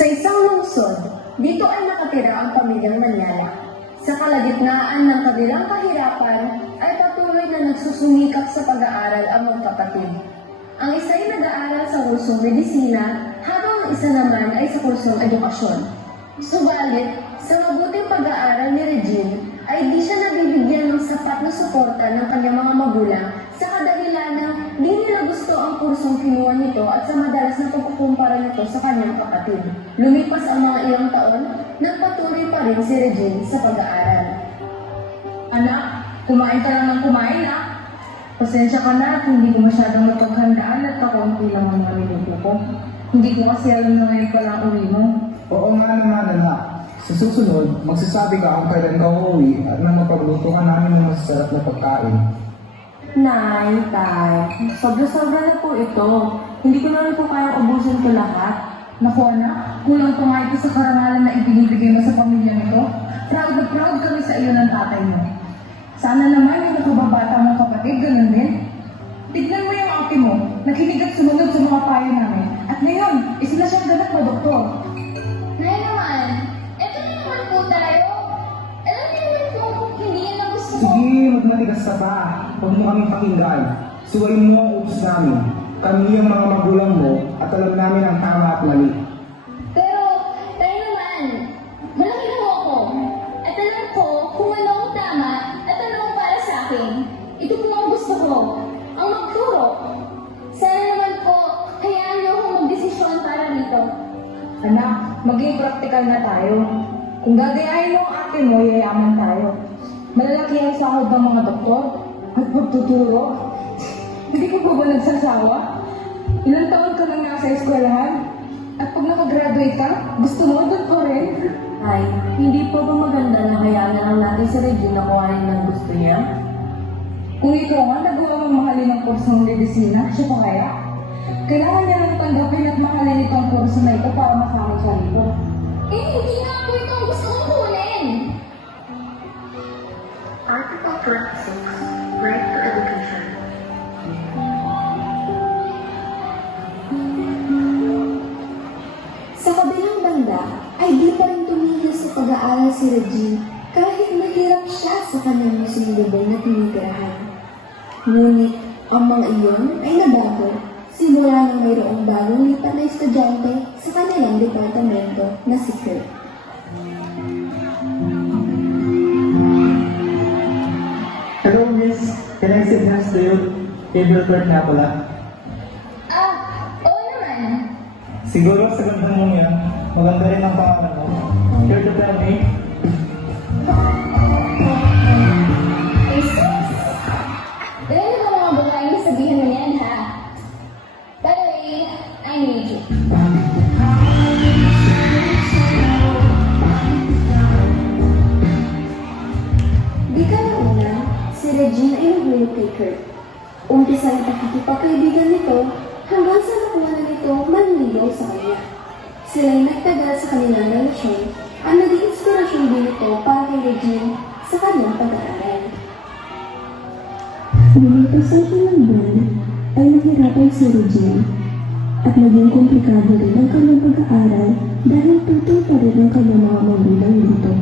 Sa isang lungsod, dito ay nakatira ang pamilyang Manyala. Sa kalagitnaan ng kanilang kahirapan, ay patuloy na nagsusumikap sa pag-aaral ang magkapatid. Ang isa ay nag-aaral sa kursong medisina, habang ang isa naman ay sa kursong edukasyon. Subalit, sa mabuting pag-aaral ni Regine, ay di siya nabibigyan ng sapat na suporta ng kanyang mga magulang sa kadahilan ng di nila gusto ang kursong kinuha nito at sa madalas na pagkukumpara nito sa kanyang kapatid. Lumipas ang mga ilang taon, nagpatuloy pa rin si Regine sa pag-aaral. Anak, kumain ka lang ng kumain ah. Pasensya ka na at hindi ko masyadong mapaghandaan at kakunti lang ang mga minuto ko. Hindi ko kasi alam na ngayon pa lang uwi mo. Oo nga naman, anak. Sa susunod, magsasabi ka kung kailan ka uuwi at nang mapagluto ka namin ng masasarap na pagkain. Nay, tay, sobra-sobra na po ito. Hindi ko na rin po kayang ubusin ko lahat. Naku anak, kulang pa nga ito sa karangalan na ibinibigay mo sa pamilyang ito. Proud na proud kami sa iyo ng tatay mo. Sana naman yung nakababata mong kapatid, ganun din. Tignan mo yung ate mo, nakinig at sumunod sa mga payo namin. At ngayon, isila siyang ganap na doktor. Nay naman, eto na naman po tayo. Alam niyo naman po, hindi yan ang gusto ko. Sige, magmatigas ka pa. Huwag mo kaming pakinggan. Suwayin mo ang utos namin. Kami ang mga magulang mo at alam namin ang tama at mali. Pero, tayo naman, malaki na ako. At alam ko kung ano ang tama at ano ang para sa akin. Ito po ang gusto ko, ang magturo. Sana naman po, hayaan niyo akong magdesisyon para rito. Anak, maging praktikal na tayo. Kung gagayahin mo ang ate mo, yayaman tayo. Malalaki ang sahod ng mga doktor at pagtuturo. Hindi ko pa ba nagsasawa? Ilang taon ka nang nasa eskwelahan? At pag nakagraduate ka, gusto mo doon pa rin? Ay, hindi pa ba maganda na hayaan na lang natin si Regine na kuhanin ng gusto niya? Kung ikaw nga nagawa mong mahalin ng kursong medisina, siya pa kaya? Kailangan niya nang tanggapin at mahalin itong kurso na ito para makama siya rito. Eh, hindi nga po ito ang gusto kong kunin. Article 26, Right to Education. Sa kabilang banda, ay di pa rin tumigil sa pag-aaral si Regine kahit mahirap siya sa kanyang musulubong na tinitirahan. Ngunit, ang mga iyon ay nabago simula nang mayroong bagong lipat na estudyante sa kanilang departamento na si Kurt. Hello, miss. Can I sit next to you? Gabriel Kurt nga pala. Oo naman. Siguro sa ganda mong yan, maganda rin ang pangalan mo. Here to tell me. Dahil ba mga babae na sabihan mo yan, ha? By the way, I need you. Di ka na una, si Regine ay naghulog kay Kurt. Umpisa ang pakikipagkaibigan nito hanggang sa nakuha na nito manligaw sa kanya. Sila'y nagtagal sa kanilang relasyon at naging inspirasyon din ito para kay Regine sa kanyang pag-aaral. Lumipas ang ilang buwan, ay nahirapan si Regine at naging komplikado rin ang kanyang pag-aaral dahil tutol pa rin ang kanyang mga magulang dito.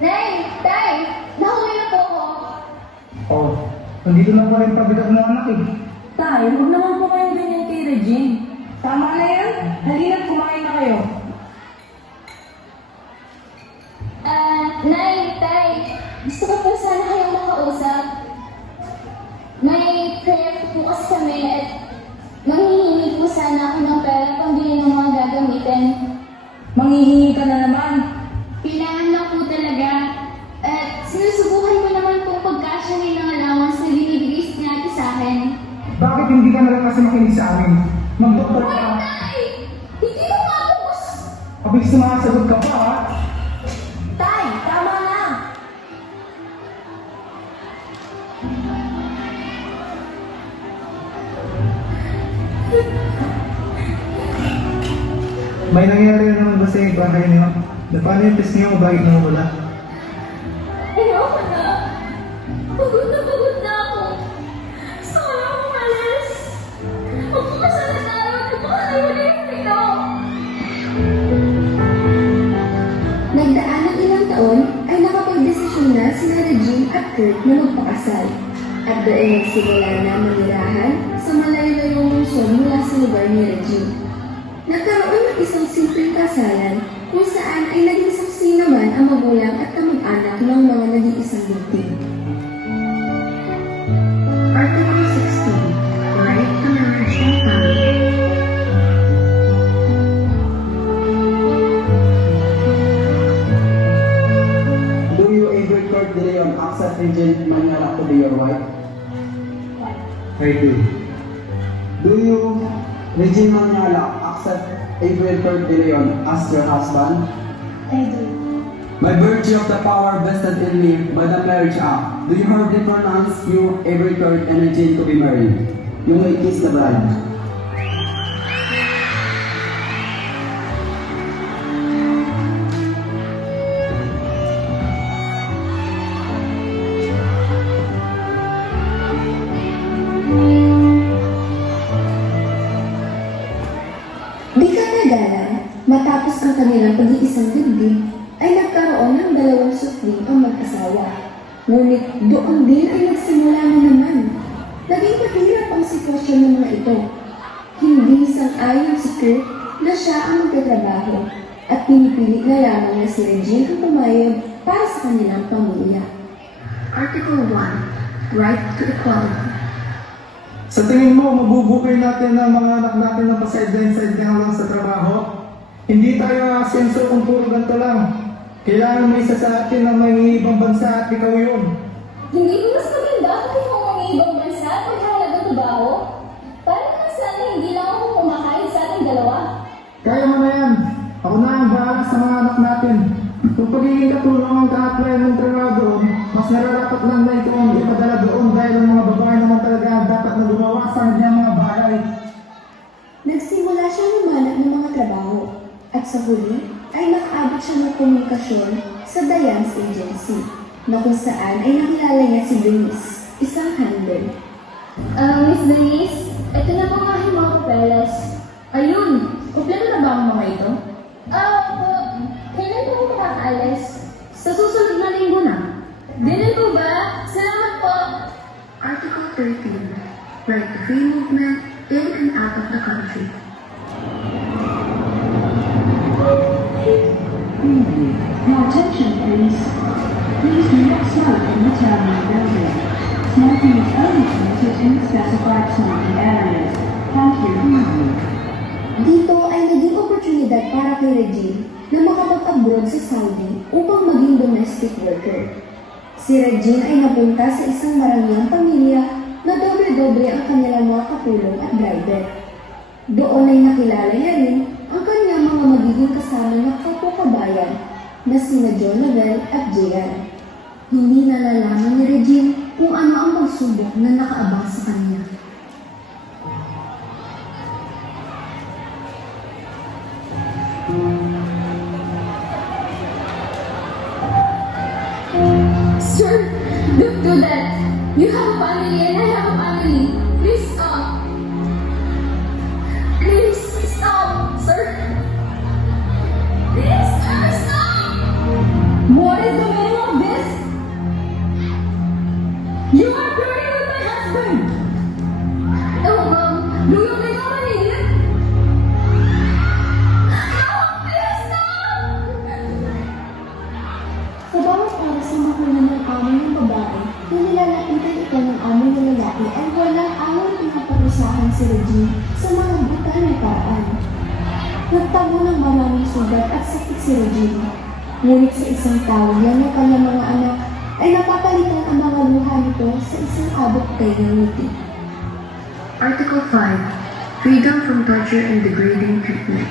Nay! Tay! Nahuli na po ako! Oh, nandito na pa rin pabigat mo anak eh. Tay, huwag naman po kayo ganyan kay Regine. Tama na yan. Halina't kumain na kayo. Nay! Tay! Gusto ko po sana kayong makausap. May prayer po kasi kami at manghihingi po sana ako ng pera pambili ng mga gagamitin. Manghihingi ka na naman. Kailangan lang po talaga. At sinusubukan ko naman pong pagkasyahin ng allowance na binibigay ni ate sa akin. Bakit hindi ka na lang kasi makinig sa amin? Mag-doktor ka. Tay! Hindi ko nga po gusto. Abis sumasagot ka pa ha? Tay, tama na. May nangyari na naman ba sa yung bahay niyo? Na paano yung test niyo kung bakit nawawala? Ayoko na. Pagod na ako. Gusto ko na umalis. Ako Kurt na magpakasal. At doon nagsimula na manirahan sa malayo-layong lungsod mula sa lugar ni Regine. Nagkaroon ng isang simpleng kasalan kung saan ay naging saksi naman ang magulang at kamag-anak ng mga nag-iisang binti. Article 16. Right to marriage and family. Do you ever court De Leon accept Regine Maniala to be your wife? I do. Do you, Regine Maniala, accept Avery Court De Leon as your husband? I do. By virtue of the power vested in me by the Marriage Act, do you hereby pronounce you, Avery Court and Regine, to be married? You may kiss the bride. Di katagalan, matapos ang kanilang pag-iisang dibdib, ay nagkaroon ng dalawang supling ang mag-asawa. Ngunit doon din ay nagsimula na naman. Naging mahirap ang sitwasyon ng mga ito. Hindi sang-ayon si Kurt na siya ang magtatrabaho at pinipilit na lamang na si Regine ang pumayag para sa kanilang pamilya. Article 1. Right to equality. Sa tingin mo, mabubukay natin ang mga anak natin ng pa-side-line-side lang sa trabaho? Hindi tayo asenso kung puro ganito lang. Kailangan may isa sa atin na may ibang bansa at ikaw yun. Hindi ba mas maganda kung ikaw ang ibang bansa at ikaw nagtatrabaho? Parang naman sana hindi lang ako kumakain sa ating dalawa. Kaya mo na yan. Ako na ang bahala sa mga anak natin. Kung pagiging katulong ang ka-apply ng trabaho doon, mas nararapat lang na ito ang ipadala doon dahil ang mga babae naman talaga ang dapat na gumawa sa kanyang mga bahay. Nagsimula siya humanap ng mga trabaho at sa huli ay nakaabot siya ng komunikasyon sa Diane's Agency na kung saan ay nakilala niya si Denise, isang handler. Miss Denise, ito na po nga yung mga papeles. Ayun, kompleto na ba ang mga ito? Po, kailan po ako makakaalis? Sa susunod na linggo na. Ganun po ba? Salamat po! Article 13. Right to free movement in and out of the country. Now attention please. Please do not smoke in the terminal building. Smoking is only permitted in specified smoking areas. Thank you. Dito ay naging oportunidad para kay Regine na makapag-abroad sa Saudi upang maging domestic worker. Si Regine ay napunta sa isang marangyang pamilya na dobre-dobre ang kanilang mga katulong at driver. Doon ay nakilala niya rin ang kanyang mga magiging kasama na kapwa-kabayan na sina Jonabel at Jean. Hindi nalalaman ni Regine kung ano ang pagsubok na nakaabang sa kanya. Sir, don't do that. You have a family and I have a family. Please stop. Please stop, sir. Please, sir, stop. What is the meaning of this? You are flirting with my husband. Do you think I'm an idiot? No, please stop. Sa bawat oras na makuha ng amo ng babae, na nilalapitan ito ng amo ng lalaki ay walang ayaw pinaparusahan si Regine sa mga brutal na paraan. Nagtago ng maraming sugat at sakit si Regine. Ngunit sa isang tawag yan ng kanyang mga anak ay napapalitan ang mga luha nito sa isang abot kay ng ngiti. Article 5. Freedom from torture and degrading treatment.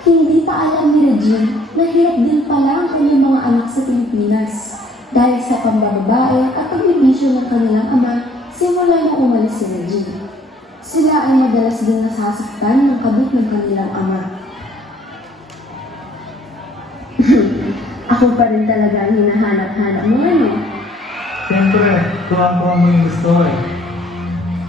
Hindi pa alam ni Regine na hirap din pala ang kanyang mga anak sa Pilipinas dahil sa pambababae at pagbibisyo ng kanilang ama simula nang umalis si Regine. Sila ay madalas din nasasaktan ng kabit ng kanilang ama. Ako pa rin talaga ang hinahanap-hanap mo, ano? Siyempre, tuwa-tuwa mo yung gusto eh.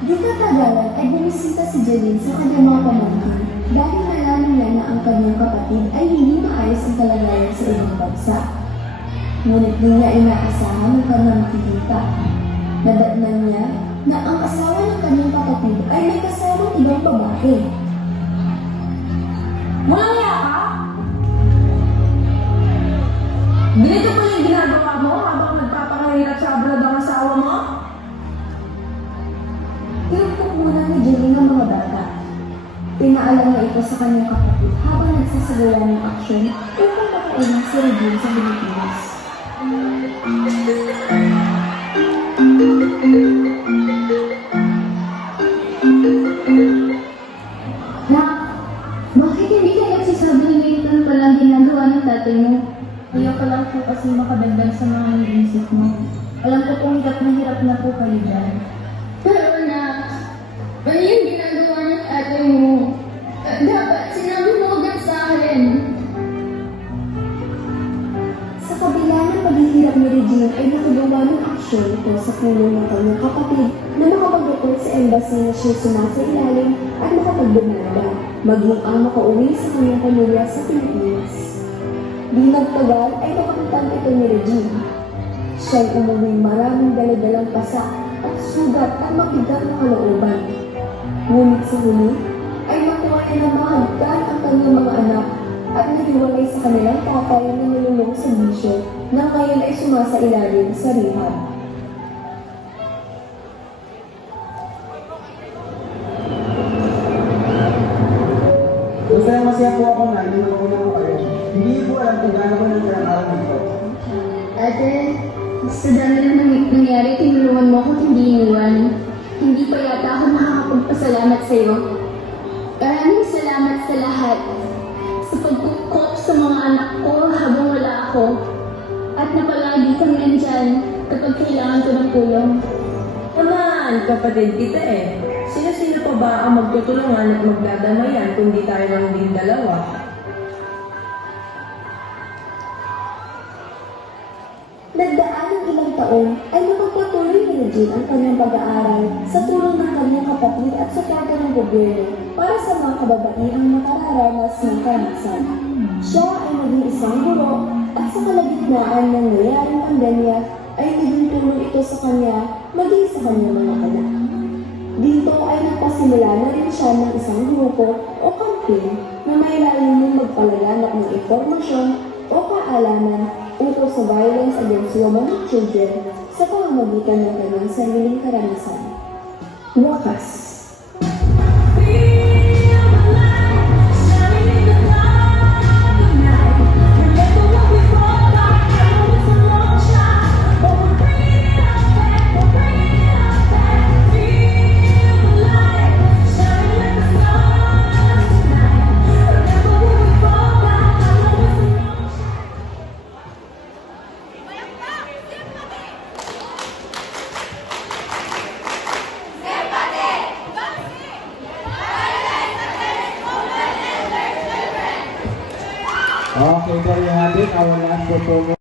Di katagalan ay bumisita si Jeline sa kanyang mga pamangkin dahil nalaman niya na ang kanyang kapatid ay hindi maayos ang kalagayan sa ibang bansa. Ngunit di niya inaasahan ang kanyang makikita. Nadatnan niya na ang asawa ng kanyang kapatid ay may kasamang ibang babae. Walang iya ka? Ganito pa yung ginagawa mo habang nagpapakahirap sa abroad ang asawa mo? Tinupok muna ni Jenny ng mga bata. Pinaalam na ito sa kanyang kapatid habang nagsasagawa ng aksyon upang makailang si Regine sa Pilipinas. Nak, bakit hindi ka nagsasabi na ganito palang ginagawa ng tatay mo? Ayoko lang po kasi makadagdag sa mga iniisip mo. Alam ko kung hirap na po kayo dyan. Pero nak, ano yung ginagawa ng tatay mo? Dapat sinabi mo agad sa akin. Sa kabila ng paghihirap ni Regine ay nakagawa ng aksyon ito sa tulong ng kanyang kapatid na makapag-report sa embassy na siya sumasailalim at makapagdemanda, maging ang makauwi sa kanyang pamilya sa Pilipinas. Di nagtagal ay nakapitan ito ni Regine. Siya'y umuwi maraming daladalang pasak at sugat at mabigat na kalooban. Ngunit sa huli ay nakuha niya na mahagkan ang kanyang mga anak at nahiwalay sa kanilang tatay na nilulong sa bisyo na ngayon ay sumasailalim sa rehab. Masaya po ako na inuuna ko kayo. Hindi ko alam kung gaano ko nang pinag-aral dito. Ate, sa dami na nangyari, tinulungan mo ako hindi iniwan. Hindi pa yata ako makakapagpasalamat sa iyo. Maraming salamat sa lahat. Sa pagkukop sa mga anak ko habang wala ako. At na palagi kang nandyan kapag kailangan ko ng tulong. Naman, kapatid kita eh. Sino-sino pa ba ang magtutulungan at magdadamayan kung di tayo lang din dalawa? Nagdaan ng ilang taon ay napagpatuloy ni Regine ang kanyang pag-aaral sa tulong ng kanyang kapatid at suporta ng gobyerno para sa mga kababaihang makararanas ng karanasan. Siya ay naging isang guro at sa kalagitnaan ng nangyayaring pandemya ay naging tulong ito sa kanya maging sa kanyang mga anak. Dito ay nagpasimula na rin siya ng isang grupo o campaign na may layuning magpalaganap ng impormasyon o kaalaman ukol sa violence against women and children sa pamamagitan ng kanyang sariling karanasan. Wakas. Okay, there you have it. Our last performer.